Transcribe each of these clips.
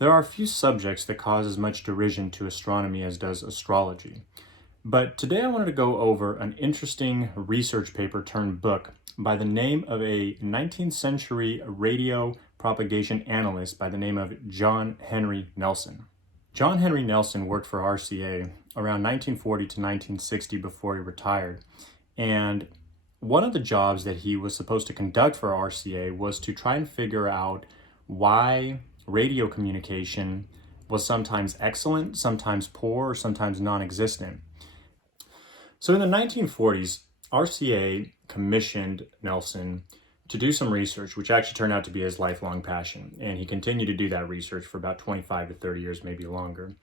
There are few subjects that cause as much derision to astronomy as does astrology. But today I wanted to go over an interesting research paper turned book by the name of a 19th century radio propagation analyst by the name of John Henry Nelson. John Henry Nelson worked for RCA around 1940 to 1960 before he retired. And one of the jobs that he was supposed to conduct for RCA was to try and figure out why radio communication was sometimes excellent, sometimes poor, or sometimes non-existent. So in the 1940s, RCA commissioned Nelson to do some research, which actually turned out to be his lifelong passion. And he continued to do that research for about 25 to 30 years, maybe longer.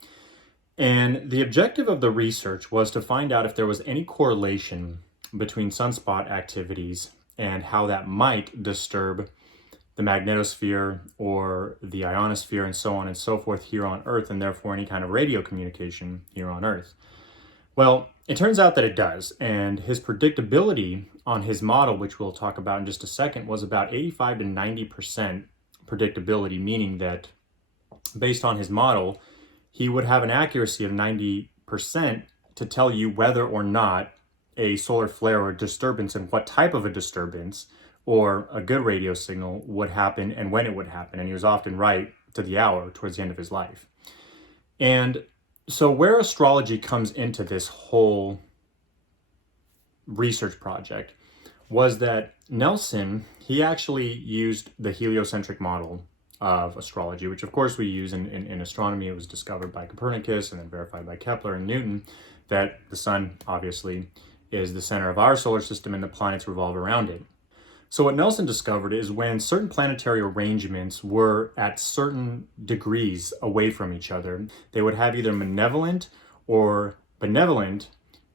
And the objective of the research was to find out if there was any correlation between sunspot activities and how that might disturb the magnetosphere or the ionosphere and so on and so forth here on Earth, and therefore any kind of radio communication here on Earth. Well, it turns out that it does, and his predictability on his model, which we'll talk about in just a second, was about 85 to 90% predictability, meaning that based on his model, he would have an accuracy of 90% to tell you whether or not a solar flare or disturbance and what type of a disturbance or a good radio signal would happen and when it would happen. And he was often right to the hour towards the end of his life. And so where astrology comes into this whole research project was that Nelson, he actually used the heliocentric model of astrology, which of course we use in astronomy. It was discovered by Copernicus and then verified by Kepler and Newton that the sun obviously is the center of our solar system and the planets revolve around it. So what Nelson discovered is when certain planetary arrangements were at certain degrees away from each other, they would have either malevolent or benevolent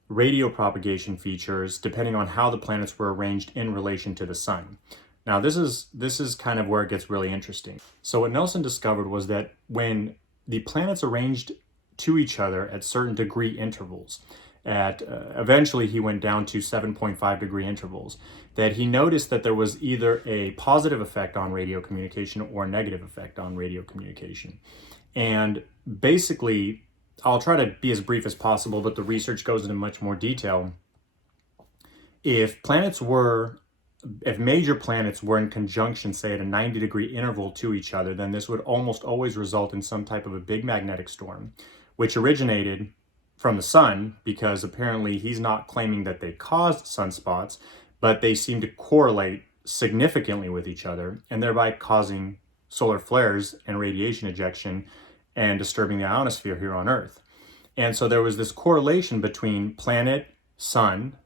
radio propagation features depending on how the planets were arranged in relation to the sun. Now this is kind of where it gets really interesting. So what Nelson discovered was that when the planets arranged to each other at certain degree intervals, eventually he went down to 7.5 degree intervals, that he noticed that there was either a positive effect on radio communication or a negative effect on radio communication. And basically, I'll try to be as brief as possible, but the research goes into much more detail. If major planets were in conjunction, say at a 90 degree interval to each other, then this would almost always result in some type of a big magnetic storm, which originated from the sun, because apparently he's not claiming that they caused sunspots, but they seem to correlate significantly with each other and thereby causing solar flares and radiation ejection and disturbing the ionosphere here on Earth. And so there was this correlation between planet, sun,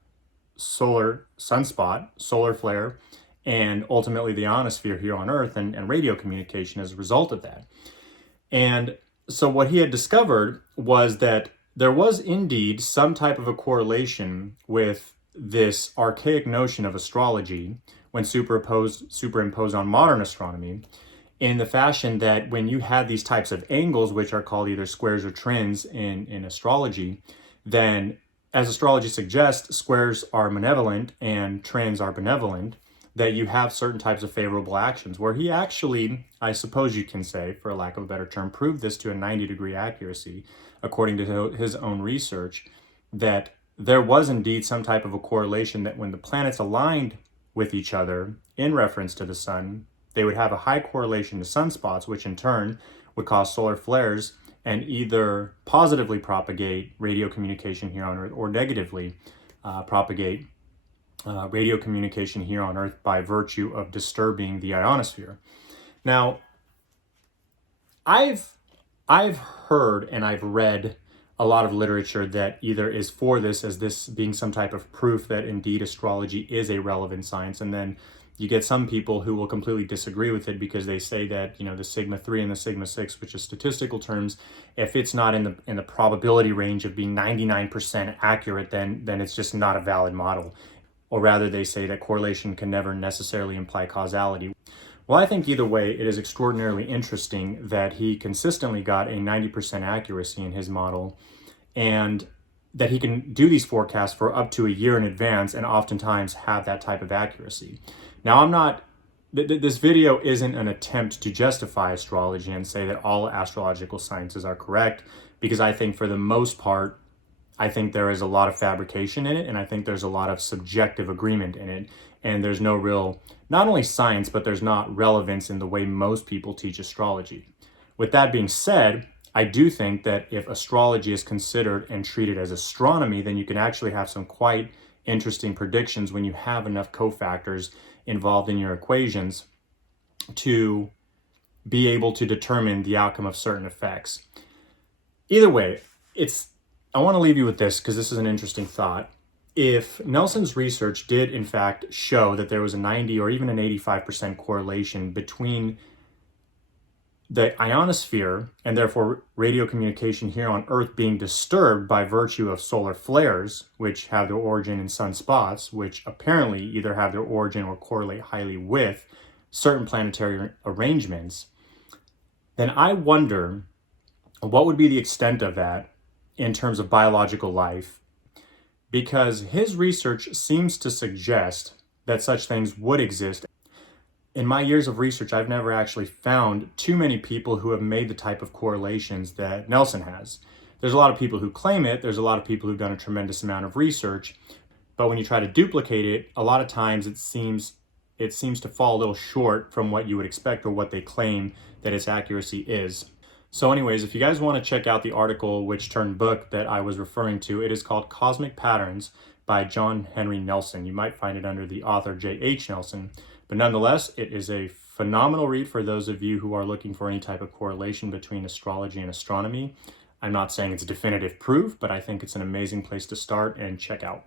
solar sunspot, solar flare, and ultimately the ionosphere here on Earth and radio communication as a result of that. And so what he had discovered was that there was indeed some type of a correlation with this archaic notion of astrology when superimposed on modern astronomy, in the fashion that when you had these types of angles, which are called either squares or trins in astrology, then as astrology suggests, squares are malevolent and trins are benevolent, that you have certain types of favorable actions, where he actually, I suppose you can say, for lack of a better term, proved this to a 90 degree accuracy, according to his own research, that there was indeed some type of a correlation that when the planets aligned with each other in reference to the sun, they would have a high correlation to sunspots, which in turn would cause solar flares and either positively propagate radio communication here on Earth or negatively propagate radio communication here on Earth by virtue of disturbing the ionosphere. Now, I've heard and I've read a lot of literature that either is for this as this being some type of proof that indeed astrology is a relevant science, and then you get some people who will completely disagree with it because they say that, the sigma 3 and the sigma 6, which is statistical terms, if it's not in the probability range of being 99% accurate, then it's just not a valid model. Or rather, they say that correlation can never necessarily imply causality. Well, I think either way, it is extraordinarily interesting that he consistently got a 90% accuracy in his model, and that he can do these forecasts for up to a year in advance and oftentimes have that type of accuracy. Now, I'm not this video isn't an attempt to justify astrology and say that all astrological sciences are correct, because I think for the most part, I think there is a lot of fabrication in it, and I think there's a lot of subjective agreement in it, and there's no real, not only science, but there's not relevance in the way most people teach astrology. With that being said, I do think that if astrology is considered and treated as astronomy, then you can actually have some quite interesting predictions when you have enough cofactors involved in your equations to be able to determine the outcome of certain effects. Either way, I want to leave you with this because this is an interesting thought. If Nelson's research did in fact show that there was a 90 or even an 85% correlation between the ionosphere and therefore radio communication here on Earth being disturbed by virtue of solar flares, which have their origin in sunspots, which apparently either have their origin or correlate highly with certain planetary arrangements, then I wonder what would be the extent of that in terms of biological life, because his research seems to suggest that such things would exist. In my years of research, I've never actually found too many people who have made the type of correlations that Nelson has. There's a lot of people who claim it, there's a lot of people who've done a tremendous amount of research, but when you try to duplicate it, a lot of times it seems to fall a little short from what you would expect or what they claim that its accuracy is. So anyways, if you guys want to check out the article which turned book that I was referring to, it is called Cosmic Patterns by John Henry Nelson. You might find it under the author J.H. Nelson. But nonetheless, it is a phenomenal read for those of you who are looking for any type of correlation between astrology and astronomy. I'm not saying it's definitive proof, but I think it's an amazing place to start and check out.